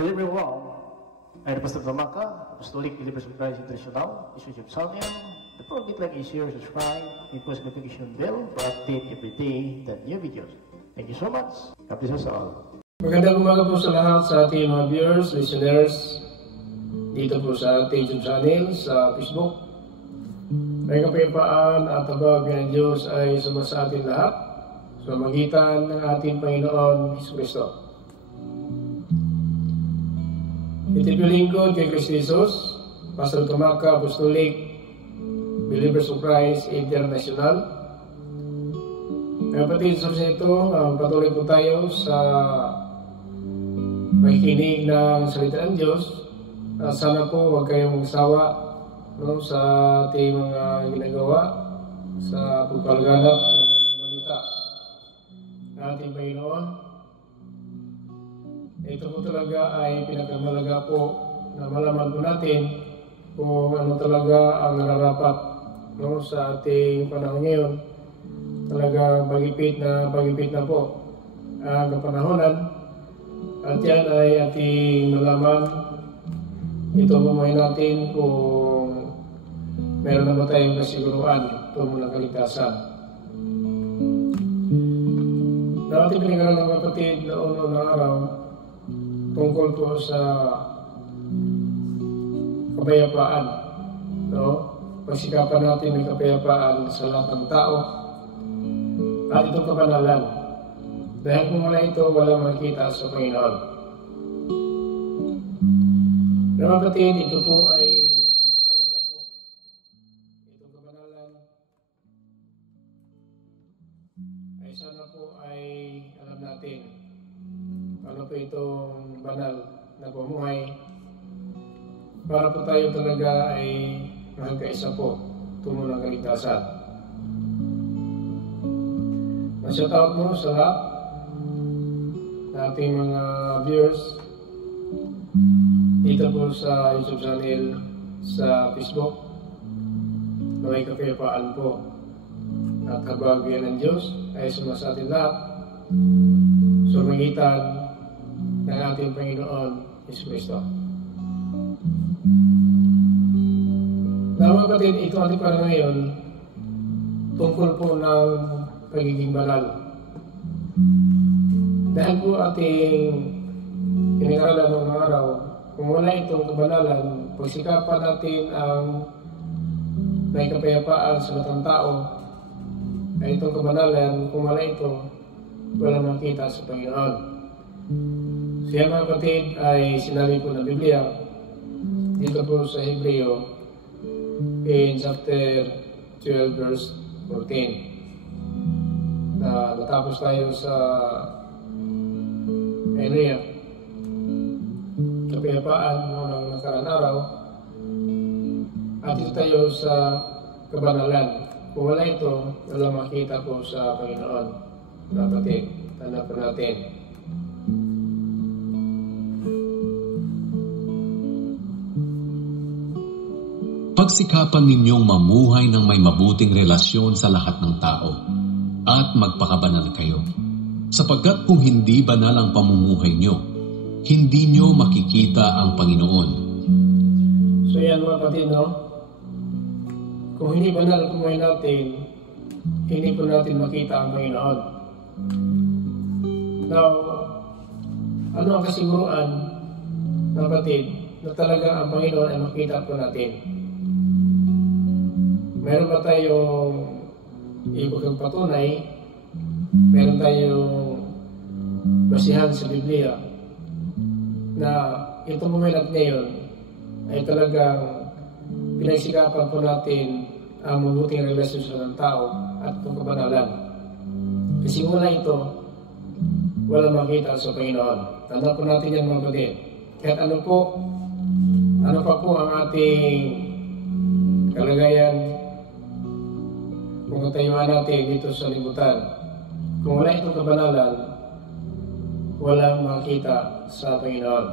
Hello everyone, I'm Pastor Tamaka, Apostolic Believers of Christ International, Bishop Salmian. Don't forget to like, share, subscribe, and post notification bell for update every day the new videos. Thank you so much. God bless us all. Magandang umaga po sa lahat sa ating mga viewers, listeners, dito po sa ating YouTube channel, sa Facebook. May kapayapaan at habag ng Diyos ay sumasa ating lahat sa magitan ng ating Panginoon Jesucristo. Itipilingkod kay Kristo Jesus, Pastor Tamaka, Apostolic Believers of Christ International. Mga kapatid, sa ito, patuloy po tayo sa makikinig ng salita ng Diyos. Sana po huwag kayong magsawa sa ating mga ginagawa sa pagpalaganap ng mga balita ng ating Panginoon. Ito po talaga ay pinakamalaga po na malaman po natin kung ano talaga ang nararapat sa ating panahon ngayon. Talaga pagipit na po ang kapanahonan, at yan ay ating malaman. Ito po may natin kung meron na ba tayong kasiguruan tungo ng kaligtasan. Na ating pinag-aralan ng kapatid noon na araw tungkol po sa kapayapaan, pagsikapan natin may kapayapaan sa lahat ng tao at itong kabanalan, dahil kung wala ito, wala makikita sa Panginoon. Mga kapatid, ito po ay napakalaga po, itong kabanalan ay sana po ay alam natin ano po itong banal na pamumuhay para po tayo talaga ay magkaisa po tungo ng kaligtasan. Shout-out mo sa lahat na ating mga viewers dito po sa YouTube channel, sa Facebook, na may kapayapaan po at kabagyan ng Diyos ay sumasa atin lahat sa magitan ng ating Panginoon Jesucristo. Mga kapatid, ito ating para ngayon tungkol po ng pagiging banal. Dahil po ating pinag-aralan ng mga araw, kung wala itong kabanalan, pagsikapan natin ang may kapayapaan sa matang tao, ay itong kabanalan, kung wala ito, wala makita sa Panginoon. Siya mga kapatid ay sinabi po ng Biblia dito po sa Hebreo in chapter 12 verse 14. Natapos tayo sa kapayapaan ng nakaraan araw, at ito tayo sa kabanalan. Kung wala ito, wala makita po sa Panginoon. Kapatid, tanda po natin. Pagsikapan ninyong mamuhay ng may mabuting relasyon sa lahat ng tao at magpakabanal kayo. Sapagkat kung hindi banal ang pamumuhay nyo, hindi nyo makikita ang Panginoon. So yan mga kapatid, kung hindi banal ang pamumuhay natin, hindi po natin makita ang Panginoon. Now, ano ang kasiguruan, mga kapatid, na talaga ang Panginoon ay makita po natin? Meron ba tayong ibang patunay? Meron tayong basihan sa Biblia na itong moment ngayon ay talagang pinagsikapan po natin ang mabuting relasyon sa ng tao at itong kabanalan. Kasi wala ito, wala makita sa Panginoon. Tanda po natin yan mga kapatid. Kahit ano pa po ang ating kalagayan, kung katayuan natin dito sa libutan, kung wala itong kabanalan, walang makita sa Panginoon.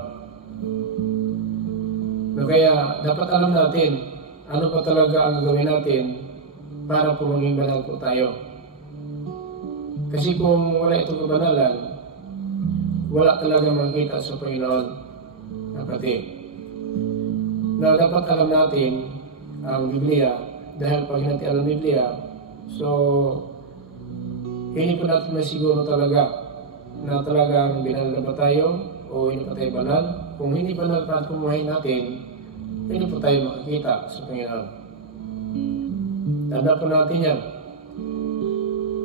Kaya dapat alam natin ano pa talaga ang gawin natin para po maging banal po tayo. Kasi kung wala itong kabanalan, wala talaga makita sa Panginoon. kapatid. Na dapat alam natin ang Biblia, dahil pag hindi alam ang Biblia, so hindi po natin masiguro talaga na talagang binal na ba tayo o hindi pa tayo banal. Kung hindi banal pa ang pumuhay natin, hindi po tayo makakita sa Panginoon. Tanda po natin yan.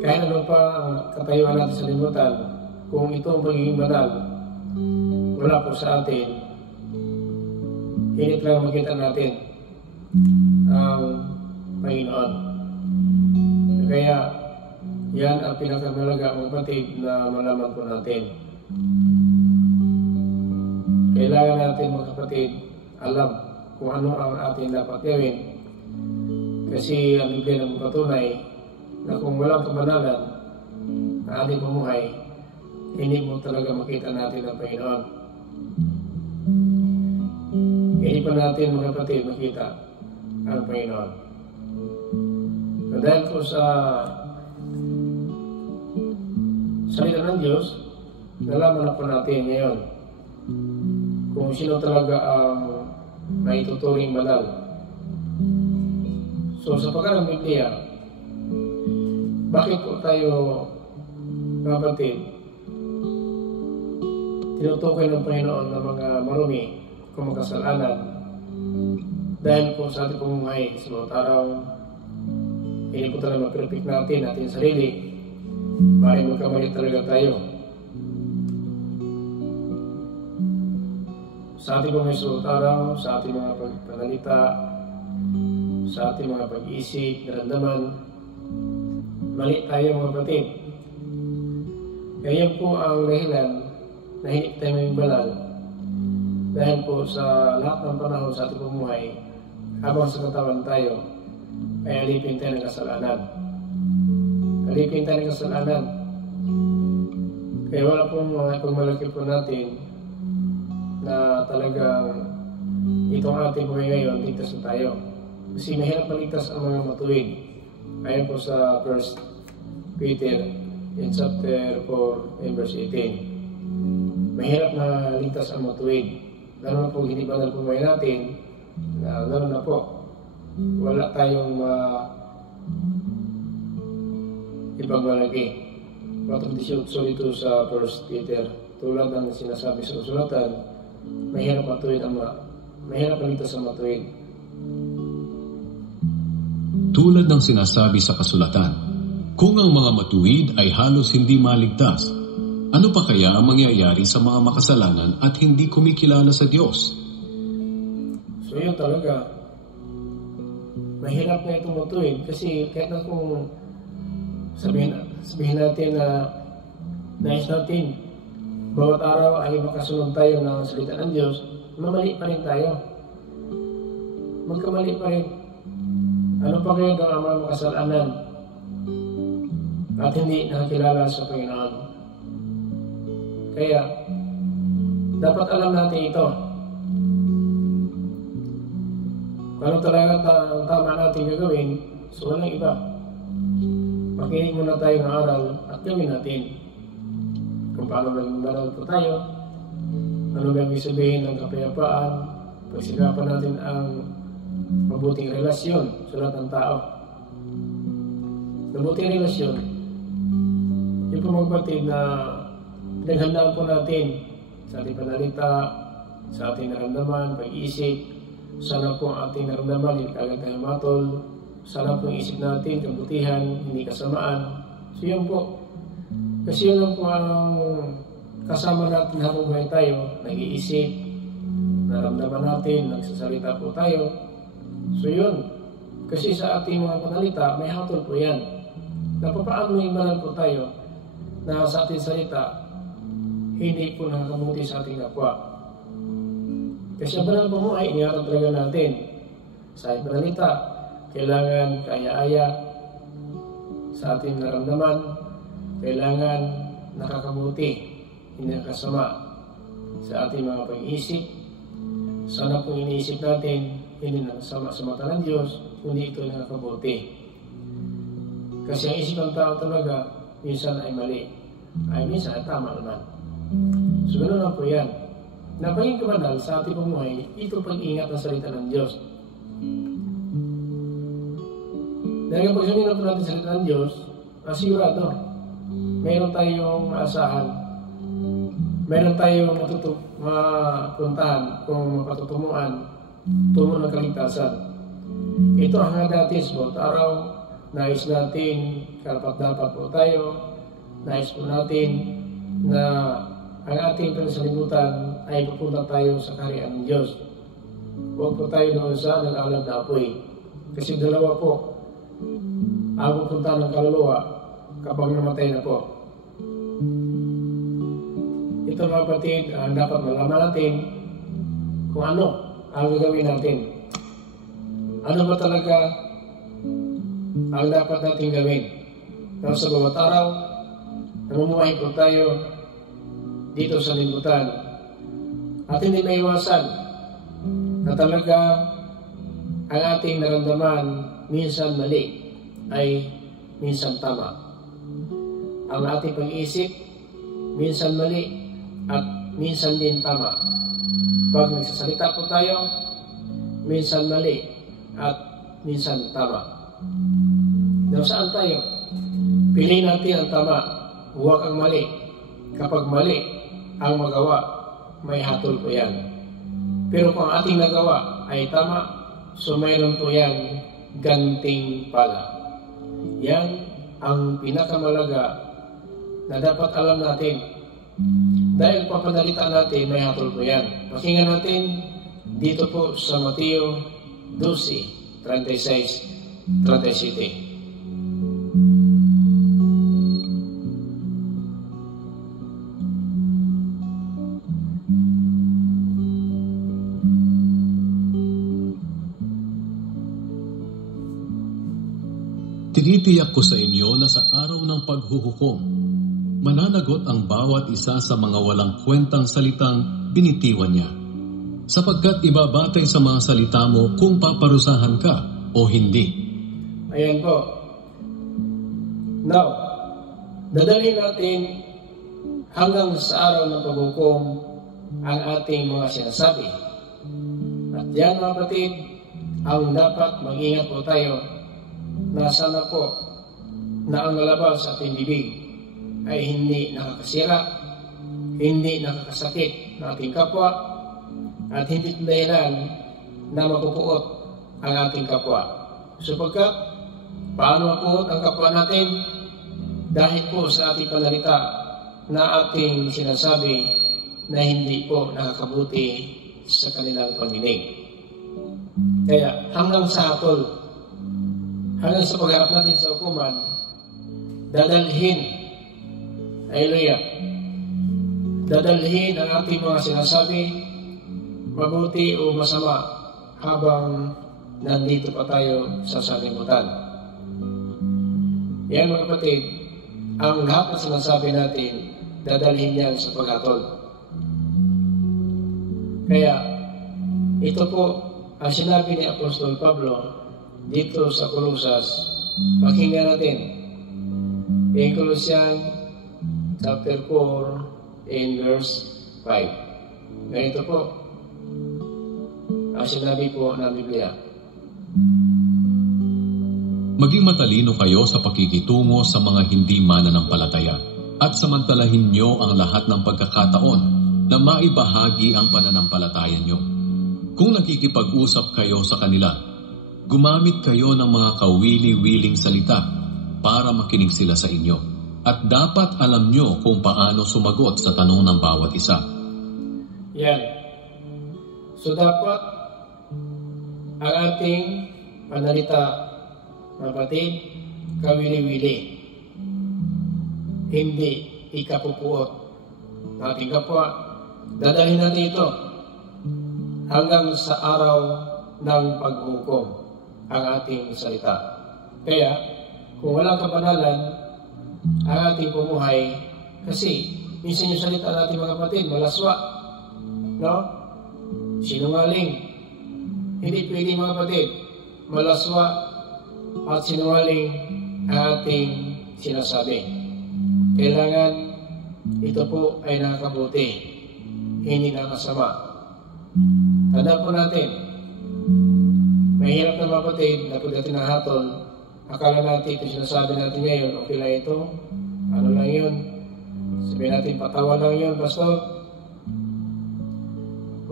Kahit ano pa ang katayuan natin sa libutan, kung ito ang pagiging banal, wala po sa atin, hindi lang makita natin ang Panginoon. Kaya, yan ang pinakamalaga mga kapatid na malaman po natin. Kailangan natin mga kapatid alam kung ano ang ating dapat gawin. Kasi ang Biblia na patunay na kung walang kabanalan na ating pumuhay, hindi mo talaga makita natin ang Panginoon. Hindi pa natin mga kapatid makita ang Panginoon. So dahil po sa salita ng Diyos, nalaman na po natin ngayon kung sino talaga ang maituturing banal. So sa pagkarang Biblia, bakit po tayo, mga kapatid, tinutukoy ng Panginoon ng mga marumi kung makasalanan? Dahil po sa ating pamumuhay sa mga araw, hindi po talaga ma-perfect natin ating sarili. Maaaring magkamali talaga tayo. Sa ating mga araw, sa ating mga pagpanalita, sa ating mga pag-iisip, naramdaman, mali tayo mga kapatid. Kaya po ang dahilan na hindi tayo may banal. Dahil po sa lahat ng panahon sa ating pamumuhay, habang sa katawan tayo, ay alipin tayo ng kasalanan. Alipin tayo ng kasalanan. Kaya wala pong mga pagmalaki po natin na talagang itong ating buhay ngayon, ligtas na tayo. Kasi mahirap maligtas ang mga matuwid. Ayon po sa 1 Peter in chapter 4 and verse 18. Mahirap na ligtas ang matuwid. Lalo na po hindi banal buhay natin, lalo na po wala tayong ipagmalaki. Patong 18 dito sa 1 Peter, tulad ng sinasabi sa usulatan, mahirap maligtas ang matuwid. Tulad ng sinasabi sa kasulatan, kung ang mga matuwid ay halos hindi maligtas, ano pa kaya ang mangyayari sa mga makasalanan at hindi kumikilala sa Diyos? So yun talaga, mahirap na itong matuwid kasi kahit na kung sabihin natin na nais natin bawat araw ay makasunod tayo ng salita ng Diyos, mamali pa rin tayo. Magkamali pa rin. Ano pa kaya ang mga makasalanan at hindi nakakilala sa Panginoon? Kaya, dapat alam natin ito. Kung ano talaga tama natin gagawin, so walang iba. Makinig muna tayo ng aral at gawin natin. Kung paano maging banal po tayo, ano gagawin sabihin ng kapayapaan, pagsikapan natin ang mabuting relasyon sa lahat ng tao. Mabuting relasyon, yung pamagbatid na pinaghandaan po natin sa ating panalita, sa ating naramdaman, pag-iisip. Sana po ang ating naramdaman, hindi kagad tayo matol. Sana po ang isip natin, kabutihan, hindi kasamaan. So yun po. Kasi yun lang po ang kasama natin habang buhay tayo, nag-iisip, naramdaman natin, nagsasalita po tayo. So yun. Kasi sa ating mga panalita, may hatol po yan. Napapaano yung banal po tayo na sa ating salita, hindi po nakakabuti sa ating kapwa. Kasi ang banal po mo ay iniharap talaga natin. Sa ating panalita, kailangan kaya-aya sa ating naramdaman, kailangan nakakabuti, hindi nakasama sa ating mga pag-iisip. Sana po iniisip natin, hindi nakasama sa mata ng Diyos, kundi ito nakakabuti. Kasi ang isip ng tao talaga, minsan ay mali, ay minsan ay tama naman. So ganoon lang po yan. na pagiging kabanal sa ating pamumuhay, ito pag-ingat ng salita ng Diyos. Dahil pag suminap natin sa salita ng Diyos, sigurado, mayroon tayong maasahan, mayroon tayong mapuntahan kung mapatutunguan tungo ng kaligtasan. Ito ang hangad natin sa bawat araw. Nais natin, karapat-dapat po tayo, nais po natin na ang ating panasalimutan ay pupunta tayo sa kaharian ng Diyos. Huwag po tayo doon sa nag-aalam na apoy. Kasi dalawa po ang pupunta ng kaluluwa kapag namatay na po. Ito mga kapatid, ang dapat malaman natin kung ano ang gagawin natin. Ano ba talaga ang dapat natin gawin? Pero sa bawat araw, namumuhay po tayo dito sa libutan. At hindi maiwasan na talaga ang ating naramdaman minsan mali ay minsan tama. Ang ating pag-iisip minsan mali at minsan din tama. Pag nagsasalita po tayo, minsan mali at minsan tama. Saan tayo? Piliin natin ang tama, huwag ang mali. Kapag mali ang magawa, may hatol po yan. Pero kung ating nagawa ay tama, so mayroon po yan ganting pala. Yan ang pinakamalaga na dapat alam natin. Dahil papanalita natin, may hatol po yan. Pakinggan natin dito po sa Mateo 12:36-37. Tinitiyak ko sa inyo na sa araw ng paghuhukom, mananagot ang bawat isa sa mga walang kwentang salitang binitiwan niya, sapagkat ibabatay sa mga salita mo kung paparusahan ka o hindi. Ayan po. Now, dadalhin natin hanggang sa araw ng paghukom ang ating mga sinasabi. At yan mga kapatid, ang dapat mag-ingat po tayo na sana po na ang lalabas sa ating bibig ay hindi nakakasira, hindi nakakasakit ng ating kapwa, at hindi dahilan na mapupuot ang ating kapwa. Sapagkat, paano mapuot ang kapwa natin? Dahil po sa ating panalita na ating sinasabi na hindi po nakakabuti sa kanilang paninig. Kaya hanggang sa hatol, hanggang sa pagharap natin sa hukuman, dadalhin, hallelujah, dadalhin ang ating mga sinasabi, mabuti o masama, habang nandito pa tayo sa salimutan. Yan mga kapatid, ang lahat ng sinasabi natin, dadalhin yan sa paghatol. Kaya, ito po ang sinabi ni Apostol Pablo dito sa Colosas. Pakinggan natin. In Colossians chapter 4 in verse 5. Ganito po ang sinabi po ng Biblia. Maging matalino kayo sa pakikitungo sa mga hindi mananampalataya at samantalahin nyo ang lahat ng pagkakataon na maibahagi ang pananampalataya nyo. Kung nakikipag-usap kayo sa kanila, gumamit kayo ng mga kawili-wiling salita para makinig sila sa inyo. At dapat alam nyo kung paano sumagot sa tanong ng bawat isa. Yan. So dapat ang ating panalita, kapatid, kawili-wili. Hindi ikapupuot ng ating kapwa. Dadalhin natin ito hanggang sa araw ng paghukom ang ating salita. Kaya, kung walang kabanalan ang ating pumuhay, kasi minsan yung salita natin mga kapatid, malaswa, no? Sinungaling. Hindi pwede mga kapatid, malaswa at sinungaling ang ating sinasabi. Kailangan ito po ay nakakabuti. hindi nakasama. Tanda po natin, mahirap na mapatid na pagdating ng hatol, akala natin ito sinasabi natin ngayon, okay lang ito, ano lang yun, sabihin natin patawa lang yun, pastor.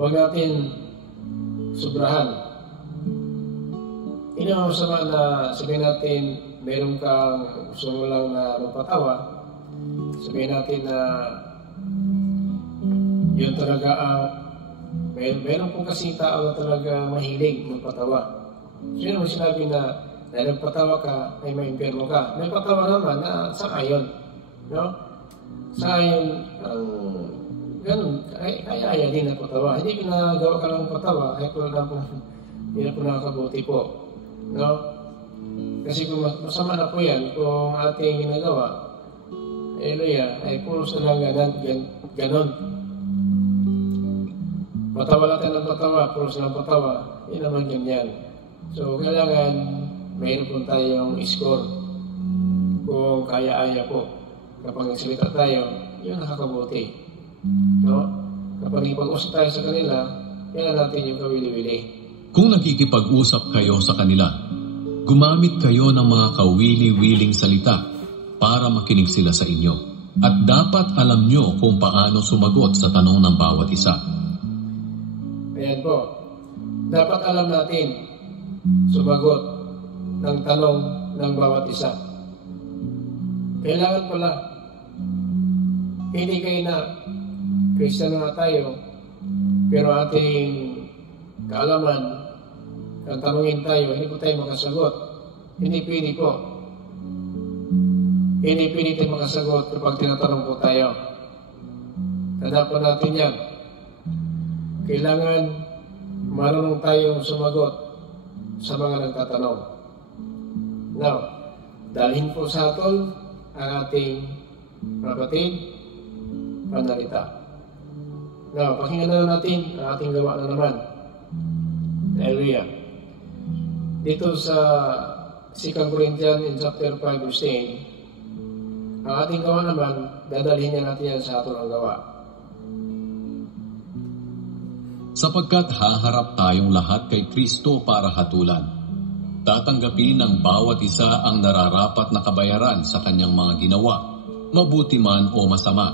Huwag natin sobrahan. Hindi naman masama na sabihin natin meron kang gusto mo lang na magpatawa, sabihin natin na yun talaga ang meron pong kasing tao na talaga mahilig magpatawa. So yun naman sinabi na dahil nagpatawa ka ay may impyerno ka. May patawa naman na sang-ayon. No? Sang-ayon ang ganun, kaya din na patawa. Hindi ginagawa ka lang patawa, ay hindi na po nakakabuti po. No? Kasi kung masama na po yan, kung ating ginagawa, ay puros na lang ganon. Patawa lang tayo ng patawa, puros lang patawa, yun naman ganyan. So, kailangan mayroon po tayong score kung kaya-aya po. Kapag nagsalita tayo, yun nakakabuti. No? Kapag ipag-usap tayo sa kanila, yan natin yung kawili-wili. Kung nakikipag-usap kayo sa kanila, gumamit kayo ng mga kawili-wiling salita para makinig sila sa inyo. At dapat alam nyo kung paano sumagot sa tanong ng bawat isa. Ayan po. Dapat alam natin sumagot ng tanong ng bawat isa. Kailangan pala, hindi kayo na Kristiyano na tayo, pero ating kaalaman, ang tanungin tayo, hindi po tayo makasagot. Hindi pwede po. Hindi pwede tayo makasagot kapag tinatanong po tayo. Tanda po natin yan. Kailangan marunong tayong sumagot sa mga nagtatanong. Now, dalhin po sa atin ang ating kapatid, panalita. Now, pakinggan na natin ang ating gawa na naman. Hallelujah. Dito sa 2 Corinthians in chapter 5 verse 10, ang ating gawa naman, dadalhin niya natin yan sa ating gawa. Sapagkat haharap tayong lahat kay Kristo para hatulan. Tatanggapin ng bawat isa ang nararapat na kabayaran sa kanyang mga ginawa, mabuti man o masama,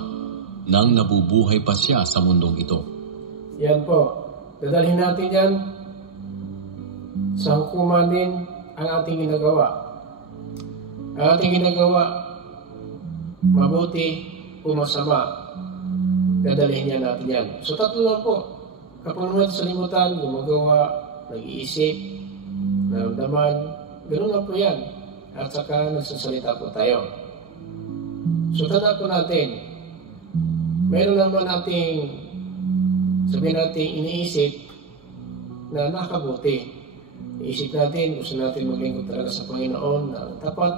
nang nabubuhay pa siya sa mundong ito. Yan po. Dadalhin natin yan sa hukuman din ang ating ginagawa. Ang ating ginagawa, mabuti o masama, dadalhin niya natin yan. So tatlo lang po. Kapag naman sa limutan, gumagawa, nag-iisip, naramdaman, ganoon lang po yan. At saka nagsasalita po tayo. So tanda po natin, meron naman nating, sabihin natin, iniisip na nakabuti. Iisip natin, gusto natin maglingkod talaga sa Panginoon na tapat.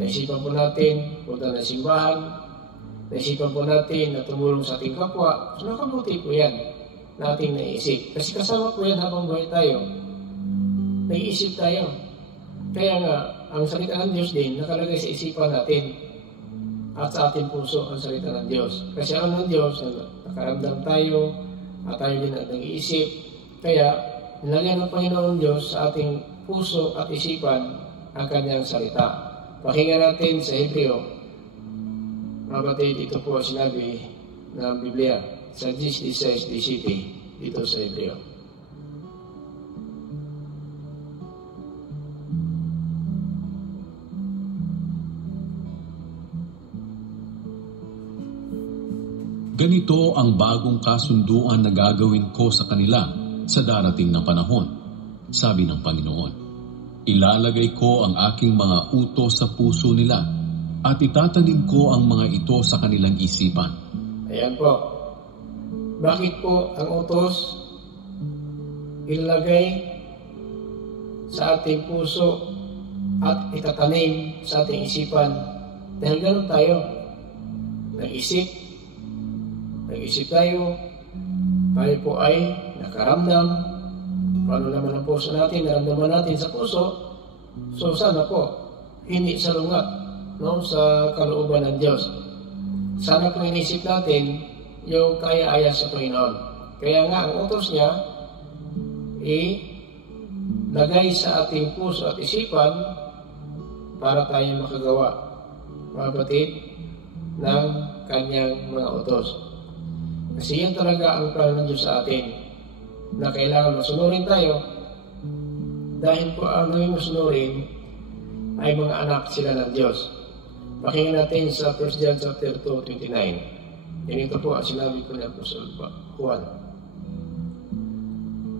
Naisipan po natin, punta na simbahan. Naisipan po natin na tumulong sa ating kapwa. So nakabuti po yan nating naisip. Kasi kasama po yan habang buhay tayo. Naiisip tayo. Kaya nga, ang salita ng Diyos din nakalagay sa isipan natin at sa ating puso ang salita ng Diyos. Kasi ang ng Diyos, nakaramdam tayo at tayo din ang nag-iisip. Kaya, nilagyan ng Panginoon Diyos sa ating puso at isipan ang kanyang salita. Pakinggan natin sa Hebreo. Mga batid, ito po sinabi ng Biblia sa 16:17 dito sa Hebreo. Ganito ang bagong kasunduan na gagawin ko sa kanila sa darating na panahon, sabi ng Panginoon. Ilalagay ko ang aking mga utos sa puso nila at itatanim ko ang mga ito sa kanilang isipan. Ayan po. Bakit po ang utos ilalagay sa ating puso at itatanim sa ating isipan? Dahil ganoon tayo. Nag-isip tayo po ay nakaramdam. Paano naman ang puso natin, naramdaman natin sa puso. So sana po, hindi salungat, no, sa kalooban ng Diyos. Sana kung inisip natin yung kaya-aya sa Panginoon. Kaya nga, ang utos niya, lagay sa ating puso at isipan para tayo makagawa, mga kapatid, ng kanyang mga utos. Kasi yan talaga ang plano ng Diyos sa atin, na kailangan masunurin tayo, dahil po ang naging masunurin ay mga anak sila ng Diyos. Pakinggan natin sa 1 John chapter 2:29. Ganito po ang sinabi ko ni Apostol Juan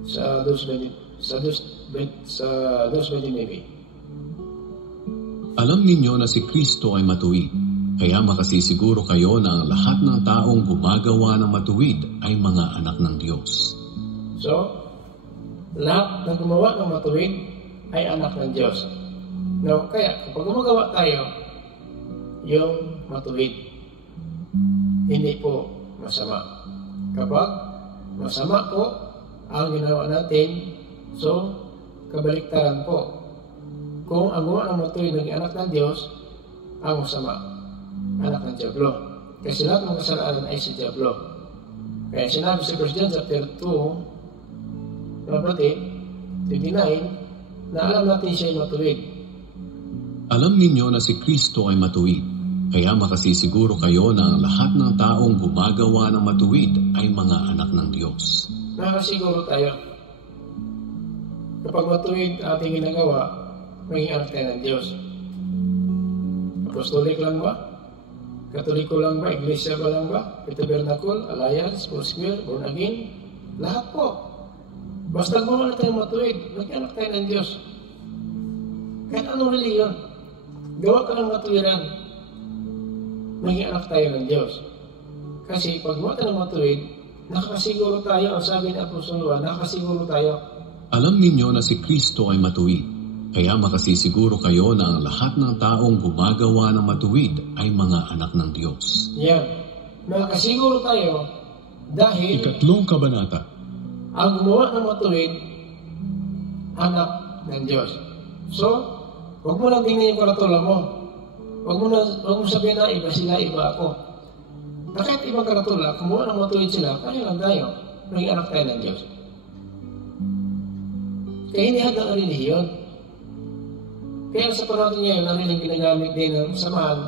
sa 2:29. Alam ninyo na si Kristo ay matuwid, kaya makasisiguro kayo na ang lahat ng taong gumagawa ng matuwid ay mga anak ng Diyos. So, lahat na gumawa ng matuwid ay anak ng Diyos. Now, kaya kapag gumagawa tayo yung matuwid, hindi po masama. Kapag masama po ang ginawa natin, so, kabaliktaran po. Kung ang gumawa ng matuwid naging anak ng Diyos, ang masama, anak ng Diablo. Kasi lahat ng kasalanan ay si Diablo. Kaya sinabi sa 1 John chapter 2, kapatid, 29, na alam natin siya ay matuwid. Alam ninyo na si Kristo ay matuwid, kaya makasisiguro kayo na ang lahat ng taong gumagawa ng matuwid ay mga anak ng Diyos. Nakasiguro tayo. Kapag matuwid ating ginagawa, maging anak tayo ng Diyos. Apostolik lang ba? Katoliko lang ba? Iglesia ba lang ba? Tabernacle, Alliance, Foursquare, Born Again? Lahat po. Basta gumawa na tayo matuwid, maging anak tayo ng Diyos. Kahit anong reliyon, gawa ka ng matuwiran, maging anak tayo ng Diyos. Kasi pag gumawa tayo ng matuwid, nakakasiguro tayo, ang sabi ni Apostol Juan, nakakasiguro tayo. Alam ninyo na si Kristo ay matuwid, kaya makasisiguro kayo na ang lahat ng taong gumagawa ng matuwid ay mga anak ng Diyos. Yan. Nakakasiguro tayo dahil 3 kabanata. ang gumawa ng matuwid, anak ng Diyos. So, huwag mo lang tingnan yung karatula mo. Huwag mo sabihin na iba sila, iba ako. Na kahit ibang karatula, kumuha ng matuwid sila, kaya lang tayo. Naging anak tayo ng Diyos. Kaya hindi hanggang ang relihiyon. Kaya sa panahon ngayon, ang relihiyon ginagamit din ng samahan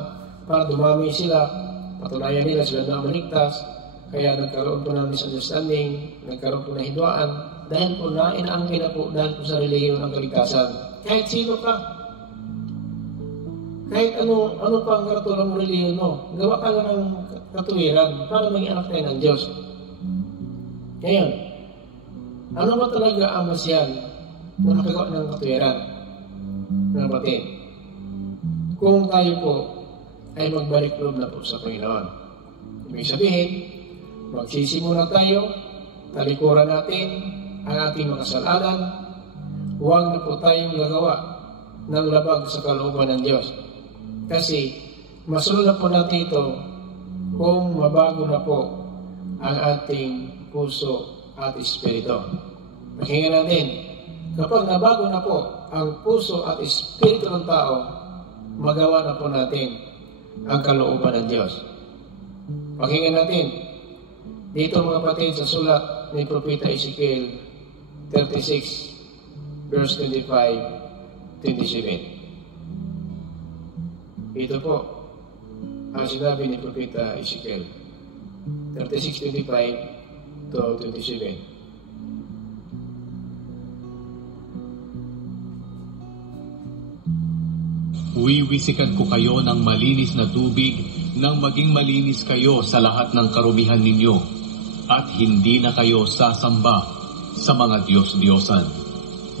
para dumami sila, patunayan nila sila na maligtas, kaya nagkaroon po ng misunderstanding, nagkaroon po ng hidwaan, dahil po na inaangkin na po dahil po sa relihiyon ng kaligtasan. Kahit sino ka, kahit ano pa ang karatula ng relihiyon mo, gawa ka lang ng katuwiran para maging anak tayo ng Diyos. Ngayon, ano ba talaga ang masyan na nakagawa ng katuwiran? Mga kapatid, kung tayo po ay magbalik loob na po sa Panginoon. Ibig sabihin, magsisimula tayo, talikuran natin ang ating mga kasalanan, huwag na po tayong gagawa ng labag sa kalooban ng Diyos. Kasi, masunod na po natin ito kung mabago na po ang ating puso at espiritu. Pakinggan natin, kapag nabago na po ang puso at espiritu ng tao, magawa na po natin ang kalooban ng Diyos. Pakinggan natin, dito mga kapatid sa sulat ni Propeta Ezekiel 36, verse 25-27. Ito po ang sinabi ni Propeta Ezekiel 36:25-27. Wiwisikan ko kayo ng malinis na tubig nang maging malinis kayo sa lahat ng karumihan ninyo at hindi na kayo sasamba sa mga Diyos-Diyosan.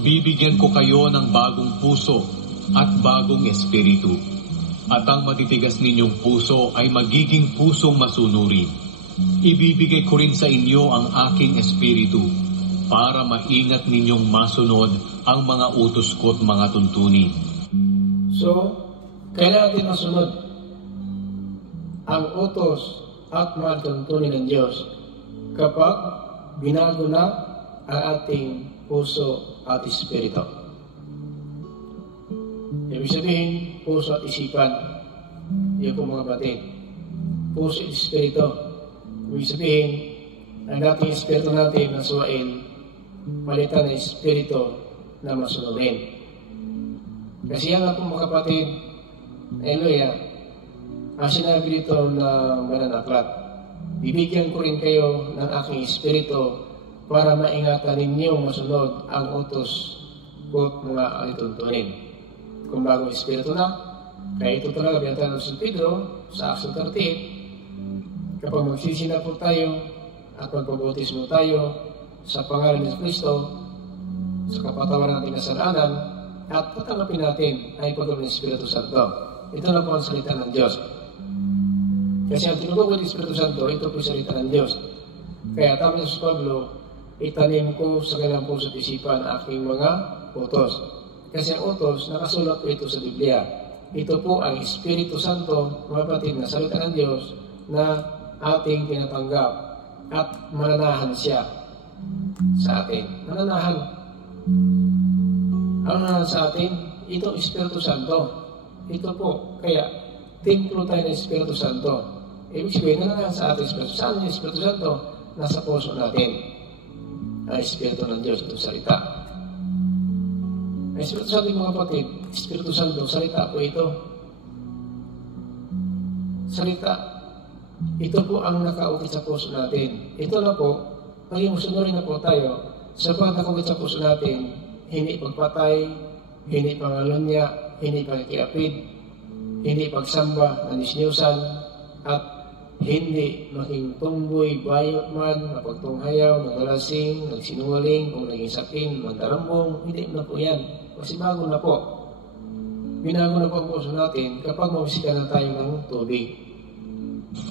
Bibigyan ko kayo ng bagong puso at bagong espiritu at ang matitigas ninyong puso ay magiging pusong masunurin. Ibibigay ko rin sa inyo ang aking espiritu para maingat ninyong masunod ang mga utos ko at mga tuntunin. So, kailangan natin masunod ang utos at mga tuntunin ng Diyos kapag binago na ang ating puso at espiritu. Ibig sabihin, puso at isipan. Iyon po mga kapatid. Puso at espiritu. Ibig sabihin, ang dating espiritu natin na suwain, palitan ng espiritu na masunodin. Kasi yan nga po mga kapatid, hallelujah, ang sinabi dito na mananaklat, bibigyan ko rin kayo ng aking espiritu para maingatan ninyo masunod ang utos ko mga alituntunin. Kung bagong espiritu na, kaya ito talaga binantayan ng San Pedro sa Acts 38, kapag magsisina po tayo at magpabautismo tayo sa pangalan ni Kristo, sa kapatawaran nating kasalanan, at tatanggapin natin ay pagkaroon ng Espiritu Santo. Ito na po ang salita ng Diyos. Kasi ang tinutugod ng Espiritu Santo, ito po yung salita ng Diyos. Kaya tama sa Pablo, itanim ko sa kanilang puso at isipan aking mga utos. Kasi ang utos, nakasulat po ito sa Biblia. Ito po ang Espiritu Santo, mga kapatid, na salita ng Diyos na ating tinatanggap at mananahan siya sa atin. Mananahan. Ang nananahan sa atin, ito Espiritu Santo. Ito po, kaya templo tayo ng Espiritu Santo. Ibig sabihin, nananahan sa atin Espiritu. Saan yung Espiritu Santo? Nasa puso natin. Ang Espiritu ng Diyos, ito salita. Ang Espiritu Santo, mga kapatid, Espiritu Santo, salita po ito. Salita. Ito po ang nakaukit sa puso natin. Ito na po, maging musunurin na po tayo sa pagkakukit sa puso natin, hindi pagpatay, hindi pangalunya, hindi pagkiapid, hindi pagsamba ng disniyusan, at hindi maging tumboy, bayot man, napagtunghayaw, nagalasing, nagsinungaling, kung naging sakin, magdarambong, hindi na po yan. Kasi bago na po. Binago na po ang puso natin kapag mawisikan na tayo ng tubig.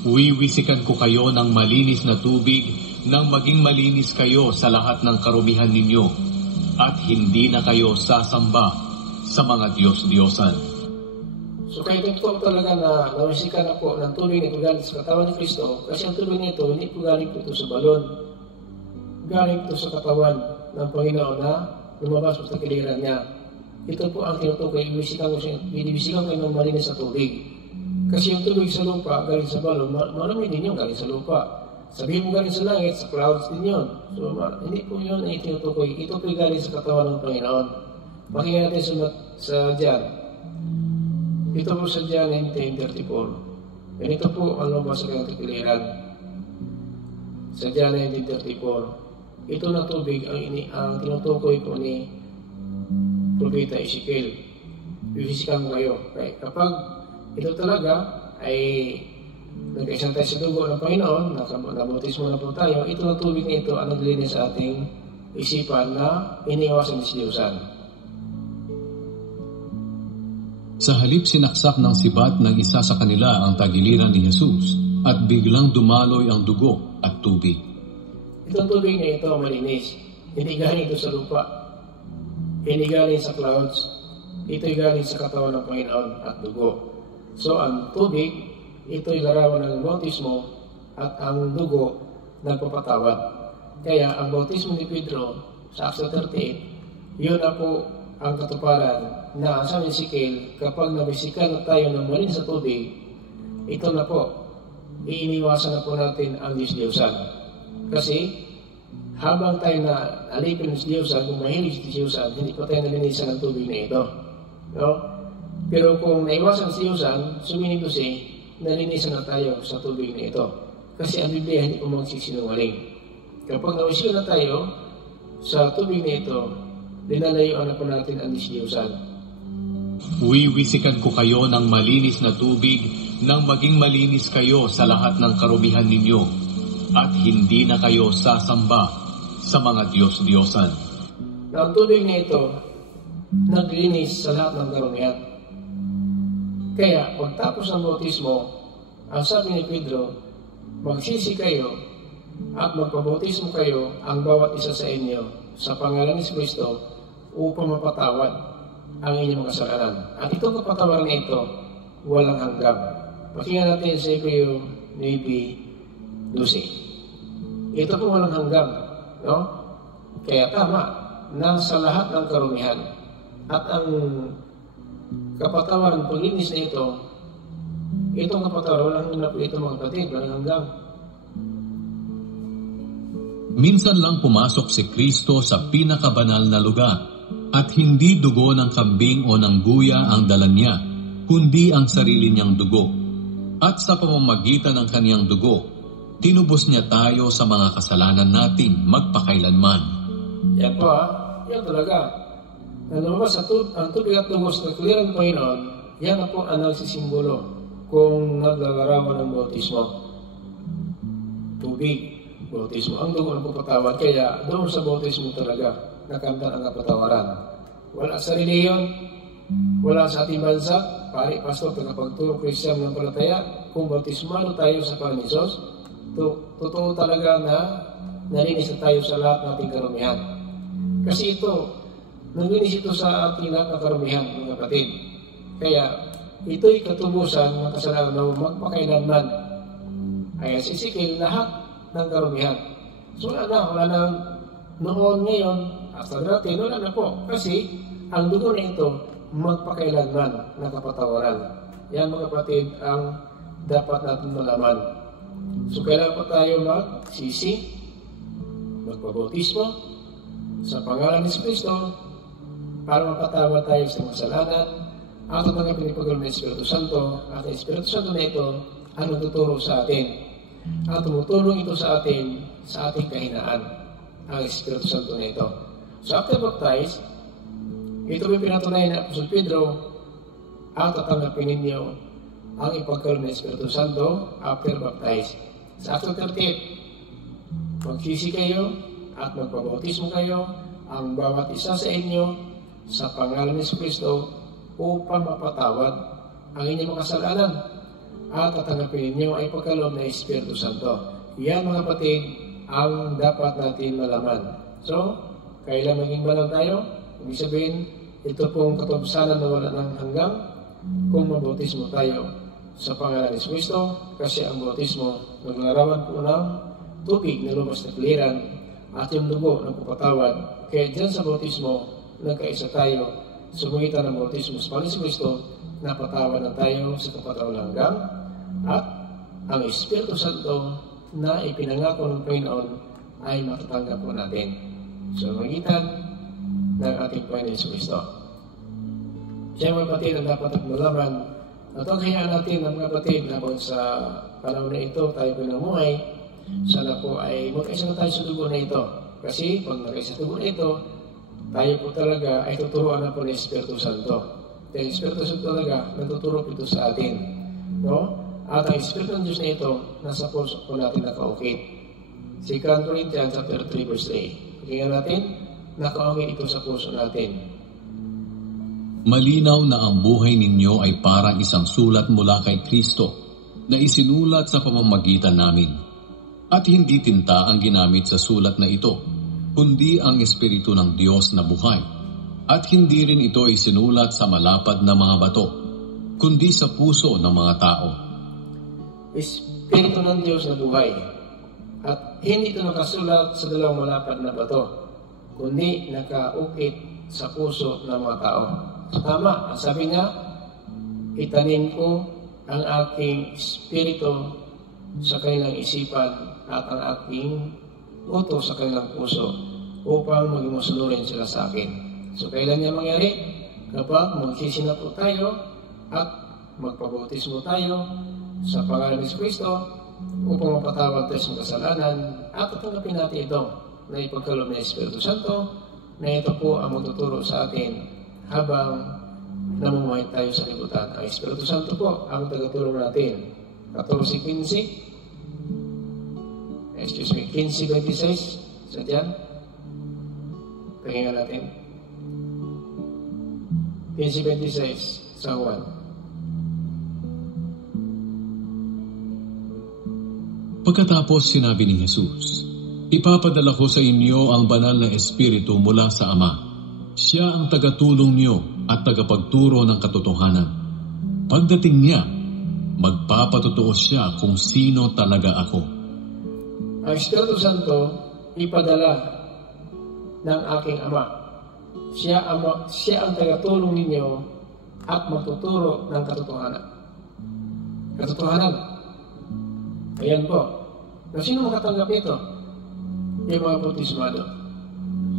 Wiwisikan ko kayo ng malinis na tubig nang maging malinis kayo sa lahat ng karumihan ninyo at hindi na kayo sasamba sa mga Diyos-Diyosan. So kaya ito talaga na nawisikan na po ng tubig na galing sa katawan ni Kristo, kasi ang tubig nito hindi po galing po ito sa balon. Galing ito sa katawan ng Panginoon na lumabas po sa kiliran niya. Ito po ang tinutukoy, binibisikan ko ng malinis na tubig. Kasi yung tubig sa lupa, galing sa balon, malamig din yung galing sa lupa. Sabihin mo galing sa langit, sa clouds din yun. So, hindi po yun ay tinutukoy. Ito po galing sa katawan ng Panginoon. Pakinggan natin sa John. Ito po sa John 19:34. Ganito po ang lumabas sa kanyang kapiliran. Sa John 19:34. Ito na tubig ang tinutukoy po ni Propeta Ezekiel. Bibisikan mo kayo. Okay? Kapag ito talaga ay nagkaisang tayo sa dugo ng Panginoon, nabautismo na po tayo, ito na tubig na ito ang naglinis sa ating isipan na iniiwasan ng Diyusan. Sa halip sinaksak ng sibat ng isa sa kanila ang tagiliran ni Jesus at biglang dumaloy ang dugo at tubig. Itong tubig na ito malinis. Hindi galing ito sa lupa. Hindi galing sa clouds. Ito'y galing sa katawan ng Panginoon at dugo. So ang tubig, ito'y larawan ng bautismo at ang dugo nagpapatawad. Kaya ang bautismo ni Pedro sa Acts 38, yun na po ang katuparan na sa Ezekiel, kapag nabisikan na tayo ng malinis sa tubig, ito na po, iiniwasan na po natin ang Diyos-Diyosan. Kasi habang tayo na alipin ng Diyos-Diyosan, kung mahilig sa Diyos-Diyosan, hindi pa tayo nalinisan ng tubig na ito. No? Pero kung naiwasan sa Diyos-Diyosan, suminin ko nalinisan na tayo sa tubig na ito. Kasi ang Biblia hindi po magsisinungaling. Kapag nawisyo na tayo sa tubig na ito, dinalayoan na po natin ang Diyos-Diyosan. Wiwisikan ko kayo ng malinis na tubig nang maging malinis kayo sa lahat ng karumihan ninyo at hindi na kayo sasamba sa mga Diyos-Diyosan. Ang tubig na ito, naglinis sa lahat ng karumihan. Kaya, pagtapos ng bautismo, ang sabi ni Pedro, magsisi kayo at magpabautismo kayo ang bawat isa sa inyo sa pangalan ni Kristo upang mapatawad ang inyong kasalanan. At itong kapatawaran na ito, walang hanggan. Pakinggan natin sa Hebreo 9:12. Ito po walang hanggan. No? Kaya tama, nasa lahat ng karumihan. At ang kapatawaran, paglinis na ito, itong kapatawaran, walang hanggan po ito mga kapatid, walang hanggan. Minsan lang pumasok si Kristo sa pinakabanal na lugar at hindi dugo ng kambing o ng guya ang dala niya, kundi ang sarili niyang dugo. At sa pamamagitan ng kaniyang dugo, tinubos niya tayo sa mga kasalanan nating magpakailanman. Yan po yan talaga. Na lumabas ang tubig at dugo sa nakaliran ng Panginoon, yan na po ang nagsisimbolo kung naglalarawan ng bautismo. Tubig, bautismo. Ang dugo ng kapatawad. Kaya doon sa bautismo talaga nakamtan ang kapatawaran. Wala sa reliyon, wala sa ating bansa, pari, pastor, tagapagturo, Christian ng palataya, kung bautismano tayo sa Panginoon Hesus, totoo talaga na nalinis na tayo sa lahat ng ating karumihan. Kasi ito, naglinis ito sa ating lahat ng karumihan, mga kapatid. Kaya, ito'y katubusan ng kasalanan na magpakailanman. Kaya sisikil lahat ng karumihan. So wala na noon, ngayon, hasta natin, wala na po. Kasi, ang dugo na ito, magpakailanman na kapatawaran. Yan mga kapatid ang dapat natin malaman. So kailangan pa tayo magsisi, magpabautismo sa pangalan ni Kristo para mapatawad tayo sa kasalanan at ang mga pinipagawin ng Espiritu Santo at ang Espiritu Santo na ito ang nagtuturo sa atin at tumutulong ito sa atin sa ating kahinaan ang Espiritu Santo na ito. So after baptize, ito may pinatunayan na Apostol Pedro at tatanggapin ninyo ang ipagkaroon ng Espiritu Santo after baptize. Sa Acts 38, magsisi kayo at magpabautismo kayo ang bawat isa sa inyo sa pangalan ni Kristo upang mapatawad ang inyong mga kasalanan at tatanggapin ninyo ang ipagkaroon ng Espiritu Santo. Yan mga kapatid ang dapat natin malaman. So, kailan maging banal tayo? Ibig sabihin, ito pong katubusanan na wala ng hanggang kung mabautismo tayo sa pangalan ni Kristo, kasi ang bautismo naglarawan po ng tubig na lumabas na kliran at yung dugo ng papatawad. Kaya dyan sa bautismo, nagkaisa tayo sa pagitan ng bautismo sa pangalan ni Kristo, napatawad na tayo sa kapatawad hanggang at ang Espiritu Santo na ipinangako ng Panginoon ay matatanggap po natin sa pagitan ng ating Panginoon Hesus Kristo. Siya mga kapatid ang dapat at malaman at ang hayaan natin ng mga kapatid habang sa panahon na ito tayo pinamuhay, sana po ay magkaisa na tayo sa dugo na ito. Kasi pag nakaisa sa dugo na ito, tayo po talaga ay tuturuan na po ng Espiritu Santo. Dahil Espiritu Santo talaga nagtuturo ito sa atin. No? At ang Espiritu ng Diyos na ito, nasa puso po natin nakaukit. 2 Corinthians chapter 3 verse 3. Pakinggan natin, nakaukit ito sa puso natin. Malinaw na ang buhay ninyo ay parang isang sulat mula kay Kristo na isinulat sa pamamagitan namin. At hindi tinta ang ginamit sa sulat na ito, kundi ang Espiritu ng Diyos na buhay. At hindi rin ito isinulat sa malapad na mga bato, kundi sa puso ng mga tao. Espiritu ng Diyos na buhay. At hindi ito nakasulat sa dalawang malapad na bato, kundi nakaukit sa puso ng mga tao. Tama, ang sabi niya, itanim ko ang aking espiritu sa kanilang isipan at ang aking utos sa kanilang puso upang maging masunurin sila sa akin. So, kailan niya mangyari? Kapag magsisina po tayo at magpabautismo tayo sa pangalan ni Kristo upang mapatawad tayo sa kasalanan at tatanggapin natin ito na ipagkaloob ng Espiritu Santo na ito po ang magtuturo sa atin habang namumuhay tayo sa libutan. Ang Espiritu Santo po ang tagatulong natin. 15:26 sa dyan. Tingnan natin. 15:26 sa Juan. Pagkatapos sinabi ni Jesus, "Ipapadala ko sa inyo ang banal na Espiritu mula sa Ama. Siya ang tagatulong niyo at tagapagturo ng katotohanan. Pagdating niya, magpapatotoo siya kung sino talaga ako." Ang Espiritu Santo ipadala ng aking Ama. Siya ang tagatulong ninyo at magtuturo ng katotohanan. Katotohanan. Ayan po. Na sino makatanggap ito? yung mga bautismado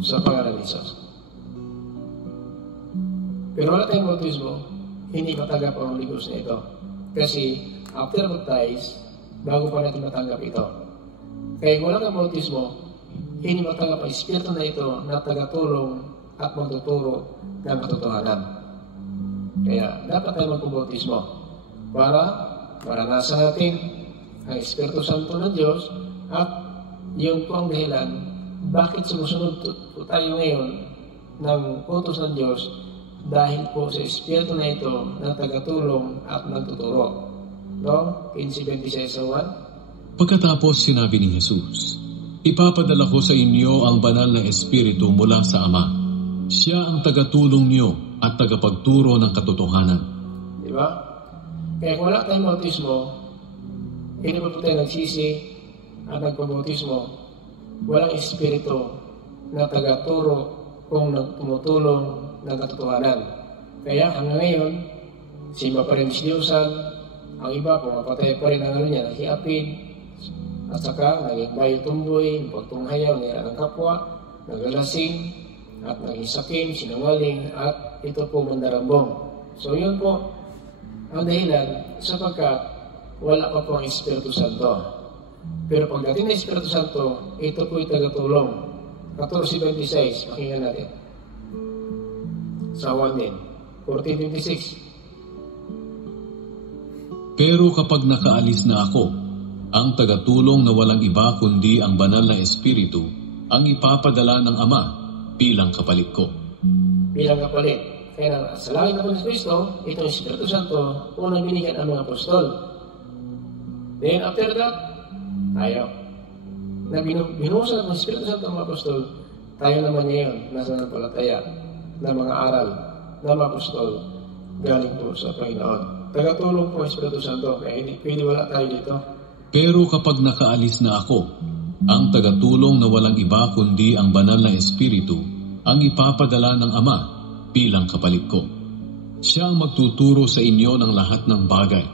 sa pangalan ni Jesus. Pero wala tayong bautismo, hindi matanggap ang Holy Ghost na ito. Kasi after baptize, bago pa natin matanggap ito. Kaya kung wala kang bautismo, hindi matanggap ang Espiritu na ito na tagatulong at magtuturo ng katotohanan. Kaya dapat tayo magpabautismo para maranasan natin ang Espiritu Santo ng Diyos at yun po ang dahilan bakit sumusunod po tayo ngayon ng utos ng Diyos dahil po sa Espiritu na ito na tagatulong at nagtuturo. No? 15:26 Pagkatapos sinabi ni Jesus, "Ipapadala ko sa inyo ang banal na Espiritu mula sa Ama. Siya ang tagatulong niyo at tagapagturo ng katotohanan." Diba? Kaya kung wala tayong bautismo, hindi pa po tayo nagsisi at nagpabautismo, walang Espiritu na tagaturo kung tumutulong ng katotohanan. Kaya hanggang ngayon, sima pa rin si Diyosan, ang iba pumapatay pa rin ang ano niya, nakiapid, at saka naging bayo tumboy, pagtunghayaw, nira ng kapwa, nagalasing, at naging sakim, sinungaling, at ito po mandarambong. So yun po ang dahilan sapagkat wala pa po ang Espiritu Santo. Pero pagdating ng Espiritu Santo, ito po ay tagatulong. 14:26, pakinggan natin. Sa 1 din. 14:26. Pero kapag nakaalis na ako, ang tagatulong na walang iba kundi ang banal na Espiritu, ang ipapadala ng Ama bilang kapalit ko. Bilang kapalit. Kaya sa langit na po ni Kristo, itong Espiritu Santo, unang binigyan ang mga apostol. Then after that, tayo. Na binuhusan ng Espiritu Santo ang mga apostol, tayo naman ngayon, nasa napalataya na mga aral na mga apostol galing po sa Panginoon. Tagatulong po ang Espiritu Santo, kaya hindi pwede wala tayo dito. Pero kapag nakaalis na ako, ang tagatulong na walang iba kundi ang banal na Espiritu, ang ipapadala ng Ama bilang kapalit ko. Siya ang magtuturo sa inyo ng lahat ng bagay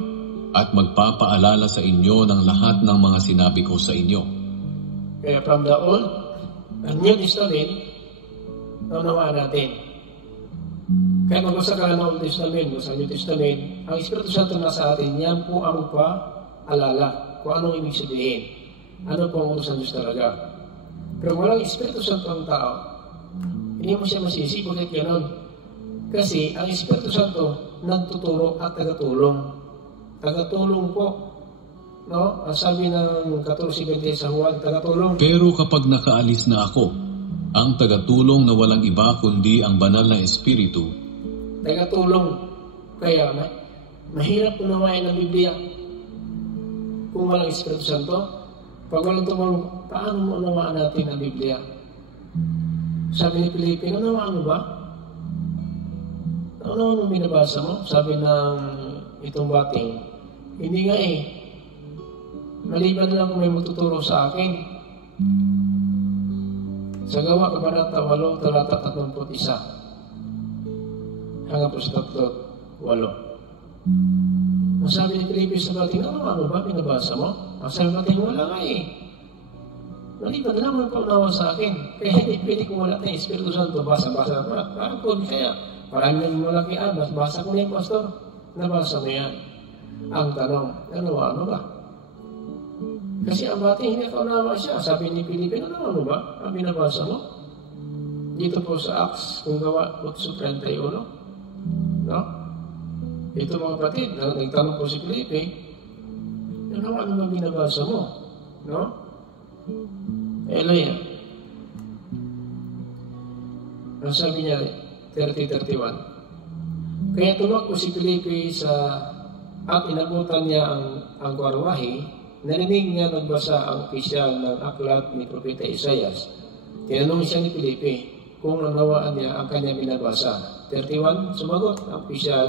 at magpapaalala sa inyo ng lahat ng mga sinabi ko sa inyo. Kaya from the Old and New Testament, naunawaan natin. Kaya magbasa ka ng Old Testament, sa New Testament, ang Espiritu Santo na sa atin, yan po ang magpaalala kung anong ibig sabihin. Ano po ang utos ng Diyos talaga. Pero walang Espiritu Santo ang tao, hindi mo siya masisi kung kahit gano'n. Kasi ang Espiritu Santo nagtuturo at tagatulong. Tagatulong po. No? Ang sabi ng 14:20 sa Juan, tagatulong. Pero kapag nakaalis na ako, ang tagatulong na walang iba kundi ang banal na Espiritu, tagatulong. Kaya mahirap unawain ang Biblia kung walang Espiritu Santo. Pag walang tumulong, paano mo unawaan natin ang Biblia? Sabi ni Felipe, unawaan mo ba? Unawaan mo binabasa mo? Sabi ng itong bating, hindi nga eh. Maliban lang kung may magtuturo sa akin. Sa Gawa, Kabanata 8, talata 31. Hanggang po sa 8. Ang sabi ni Felipe sa bating, ano ba pinabasa mo? Ang sabi bating, wala nga eh. Maliban lang may paunawa sa akin. Kaya hindi pwede kung wala tayong Espiritu Santo, basa-basa pa. Parang po, kaya parang may malaki basa ko na yung pastor. Nabasa mo yan. Ang tanong, ano ba? Kasi ang bating hindi kaunawa siya. Sabi ni Felipe, ano ba? Ang binabasa mo? Dito po sa Acts, kung Gawa 8:31. No? Ito mga kapatid, nagtanong po si Felipe, ano ba binabasa mo? No? Eloya. Ang sabi niya, 30:31. Kaya tumakbo si Felipe at inabutan niya ang karwahe, narinig niya nagbasa ang opisyal ng aklat ni Propeta Isaias. Tinanong siya ni Felipe kung nanawaan niya ang kanya binabasa. 31, sumagot ang opisyal,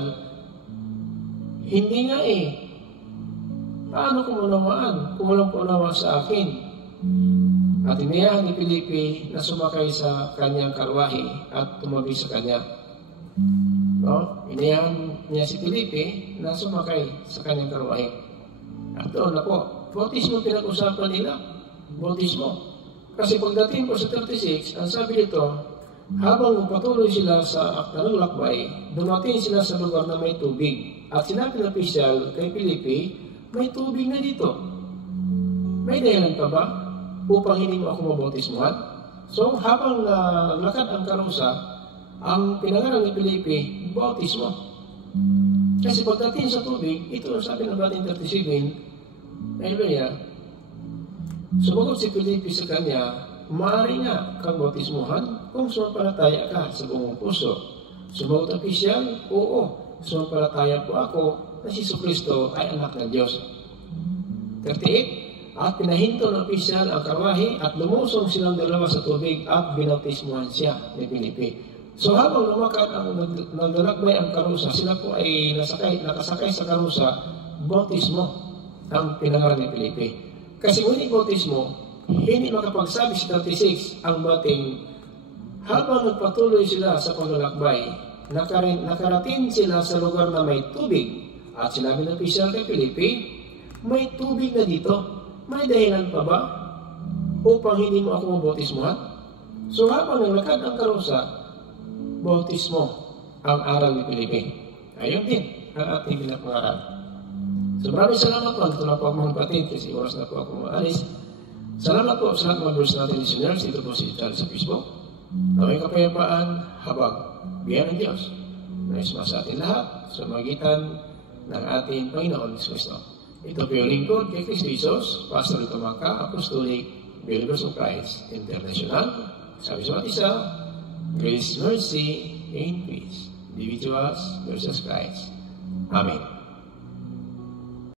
hindi nga eh. Paano kung unawaan? Kung walang unawa sa akin. At iniyahan ni Felipe na sumakay sa kanyang karwahe at tumabi sa kanya. No? Iniyahan niya si Felipe na sumakay sa kanyang karwahe. At doon na po, bautismo pinag-usapan nila. Bautismo. Kasi pagdating po sa 36, ang sabi dito, habang patuloy sila sa akta ng lakbay, dumating sila sa lugar na may tubig. At sinabi ng opisyal kay Felipe, may tubig na dito. May dahilan pa ba upang hindi mo ako mabautismuhan? So habang lakad ang karusa, ang pinangalan ni Felipe, bautismo. Kasi pagdating sa tubig, ito ang sabi ng dating 37, Hallelujah, sumagot si Felipe sa kanya, maaari nga kang bautismuhan kung sumampalataya ka sa buong puso. Sumagot ang opisyal, oo, sumampalataya po ako na si Jesucristo ay anak ng Diyos. 38, at pinahinto ng opisyal ang karwahe at lumusong silang dalawa sa tubig at binautismuhan siya ni Felipe. So habang lumakad ang naglalakbay ang karusa, sila po ay nakasakay sa karusa, bautismo ang pinangalan ni Felipe. Kasi ngunit bautismo, hindi makapagsabi sa 36 ang bating habang nagpatuloy sila sa paglalakbay, nakarating sila sa lugar na may tubig at sinabi ng opisyal kay Felipe, may tubig na dito, may dahilan pa ba upang hindi mo ako mabautismuhan? So habang naglakad ang karusa, bautismo ang aral ni Felipe. Ayun din ang ating pinapangaral. So maraming salamat po. Ito na po ang mga kapatid kasi oras na po ako maalis. Salamat po sa lahat mga viewers natin listeners. Ito po si Charles sa Facebook. Naway kapayapaan habang biyaya ng Diyos na isma sa atin lahat sa magitan ng ating Panginoon Kristo. Ito po yung lingkod kay Kristo Jesus, Pastor Tomaka, Apostolic Believers of Christ International. Sabi sa isa, grace, mercy, and peace. Be with us, Jesus Christ. Amen.